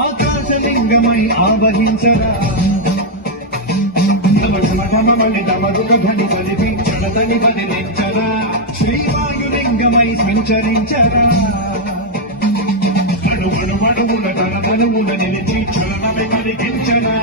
ఆకాశలింగమై ఆవహించరా ధమరుగని కలిపి చడతని బదిలించరా శ్రీవాయులింగమై సంచరించరా అణువణువుల తనతనువుల నిలిచి చలనమే కలిగించరా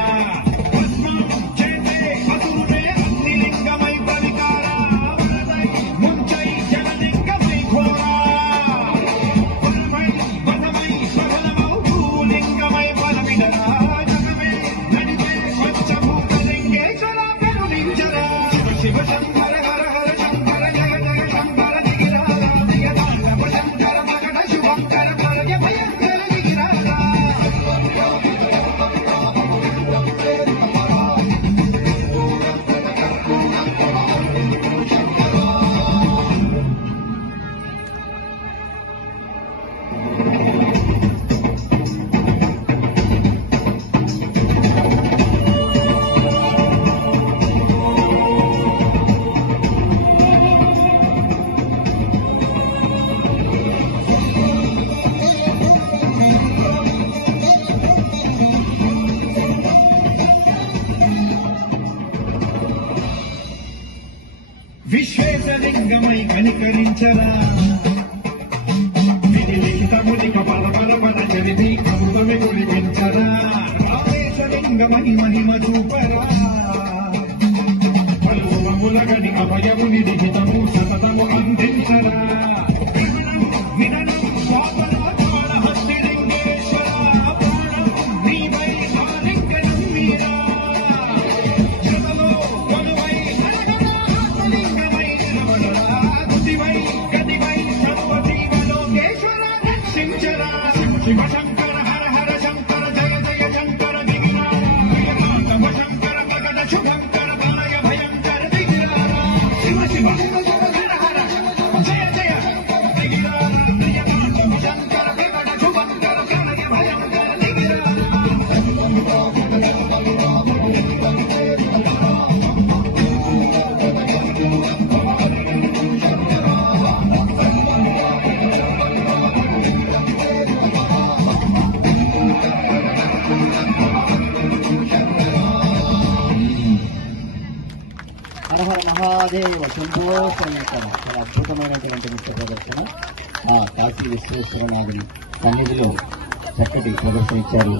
విశ్వేశలింగమై కనికరించరా విధిలిఖితమునిక పద చరిది కముతమి గురిపించరా రామేశలింగమై మహిమ చూపరా పలుములగని అభయముని లిఖితము సతతము అందించరా వినను శివ శంకర హర హర శంకర జయ జయ శంకర దిగిరా ప్రియకాంతమ శంకర భగద శుభంకర భయ భయంకర దిగిరా శివ శివ హర హర జయ జయ దిగిరా ప్రియకాంతమ శంకర భగద శుభంకర భయ భయంకర దిగిరా హర హర మహాదేవ శంభో శంకర. చాలా అద్భుతమైనటువంటి నృత్య ప్రదర్శన కాశీ విశ్వేశ్వరనాథుని సన్నిధిలో చక్కటి ప్రదర్శన ఇచ్చారు.